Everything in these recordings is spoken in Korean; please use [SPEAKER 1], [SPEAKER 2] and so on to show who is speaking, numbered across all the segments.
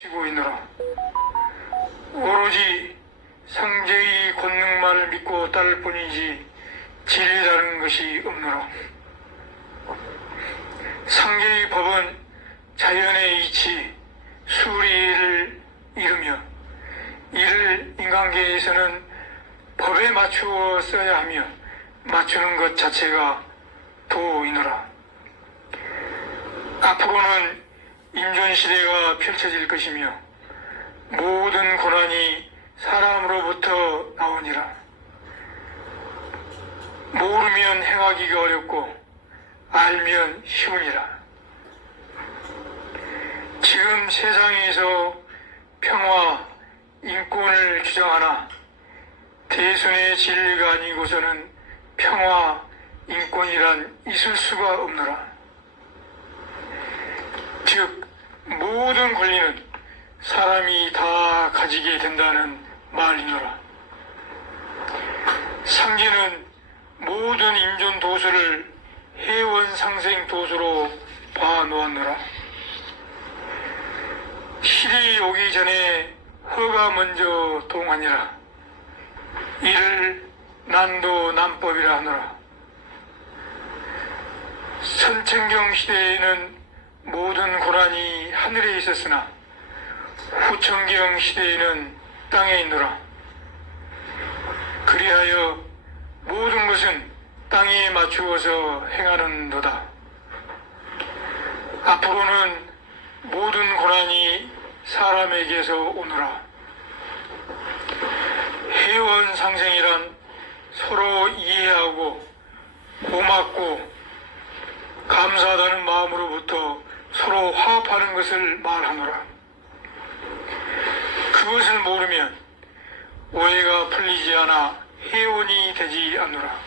[SPEAKER 1] 지고 있노라. 오로지 상제의 권능만을 믿고 따를 뿐이지 진리 다른 것이 없노라. 상제의 법은 자연의 이치, 수리를 이루며 이를 인간계에서는 법에 맞추어 써야 하며 맞추는 것 자체가 도이노라. 앞으로는 임전시대가 펼쳐질 것이며 모든 고난이 사람으로부터 나오니라. 모르면 행하기가 어렵고 알면 쉬우니라. 지금 세상에서 평화, 인권을 주장하나 대순의 진리가 아니고서는 평화, 인권이란 있을 수가 없노라. 즉 모든 권리는 사람이 다 가지게 된다는 말이노라. 상제는 모든 임존 도수를 해원 상생 도수로 봐 놓았노라. 실이 오기 전에 허가 먼저 동하니라. 이를 난도 난법이라 하노라. 선천경 시대에는 모든 고난이 하늘에 있었으나 후천경 시대에는 땅에 있노라. 그리하여 모든 것은 땅에 맞추어서 행하는도다. 앞으로는 모든 고난이 사람에게서 오노라. 회원 상생이란 서로 이해하고 고맙고 감사하다는 마음으로부터 서로 화합하는 것을 말하노라. 그것을 모르면 오해가 풀리지 않아 해원이 되지 않노라.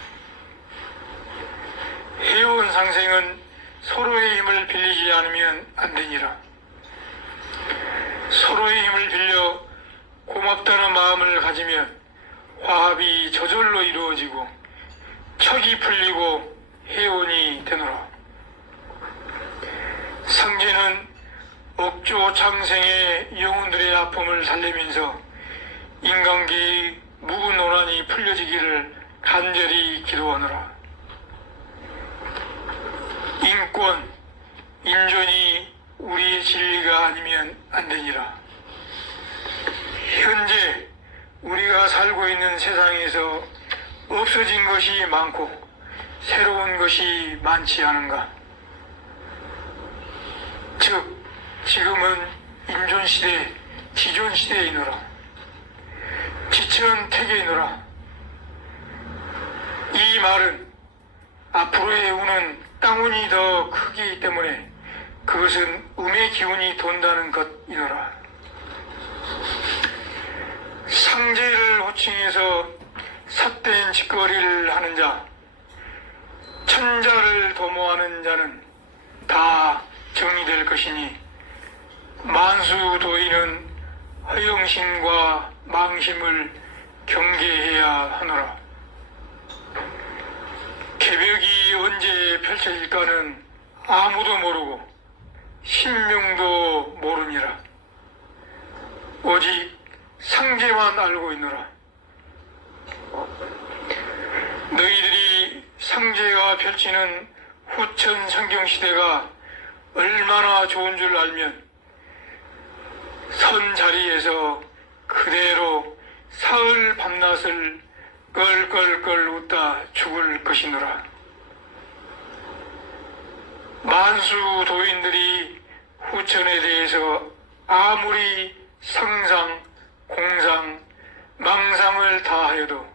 [SPEAKER 1] 해원 상생은 서로의 힘을 빌리지 않으면 안 되니라. 서로의 힘을 빌려 고맙다는 마음을 가지면 화합이 저절로 이루어지고 척이 풀리고 해원이 되노라. 상제는 억조 창생의 영혼들의 아픔을 살리면서 인간계의 무근노란이 풀려지기를 간절히 기도하노라. 인권, 인존이 우리의 진리가 아니면 안 되니라. 현재 우리가 살고 있는 세상에서 없어진 것이 많고 새로운 것이 많지 않은가? 즉, 지금은 임존시대, 지존시대이노라. 지천 태계이노라. 이 말은 앞으로의 운은 땅운이 더 크기 때문에 그것은 음의 기운이 돈다는 것이노라. 상제를 호칭해서 삿된 짓거리를 하는 자, 천자를 도모하는 자는 다 정의될 것이니 만수도인은 허영심과 망심을 경계해야 하노라. 개벽이 언제 펼쳐질까는 아무도 모르고 신명도 모르니라. 오직 상제만 알고 있노라. 너희들이 상제가 펼치는 후천 성경 시대가 얼마나 좋은 줄 알면 선 자리에서 그대로 사흘 밤낮을 껄껄껄 웃다 죽을 것이노라. 만수 도인들이 후천에 대해서 아무리 상상, 공상, 망상을 다하여도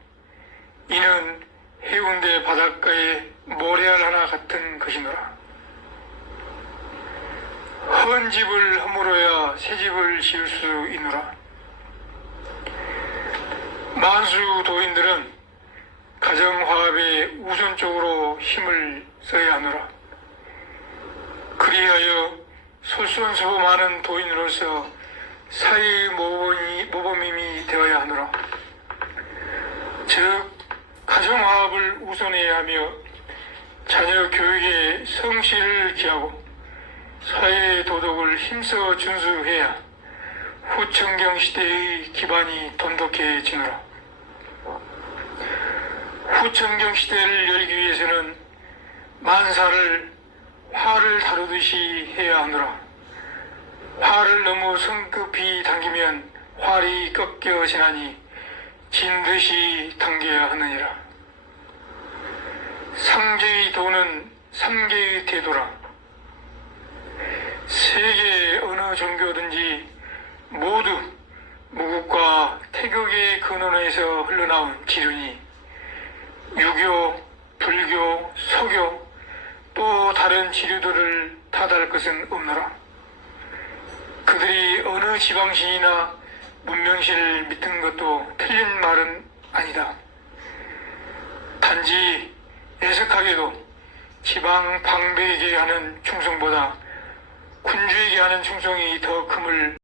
[SPEAKER 1] 이는 해운대 바닷가의 모래알 하나 같은 것이노라. 헌 집을 허물어야 새 집을 지을 수 있노라. 만수 도인들은 가정화합에 우선적으로 힘을 써야 하노라. 그리하여 솔선수범 많은 도인으로서 사회의 모범이, 모범임이 되어야 하노라. 즉, 가정화합을 우선해야 하며 자녀 교육에 성실을 기하고 사회의 도덕을 힘써 준수해야 후천경 시대의 기반이 돈독해지노라. 후천경 시대를 열기 위해서는 만사를 활을 다루듯이 해야 하노라. 활을 너무 성급히 당기면 활이 꺾여지나니 진 듯이 당겨야 하느니라. 상제의 도는 삼계의 태도라. 세계 어느 종교든지 모두 무국과 태극의 근원에서 흘러나온 지륜이 유교, 불교, 소교 또 다른 지류들을 탓할 것은 없노라. 그들이 어느 지방신이나 문명신을 믿는 것도 틀린 말은 아니다. 단지 애석하게도 지방 방배에게 하는 충성보다 군주에게 하는 충성이 더 금을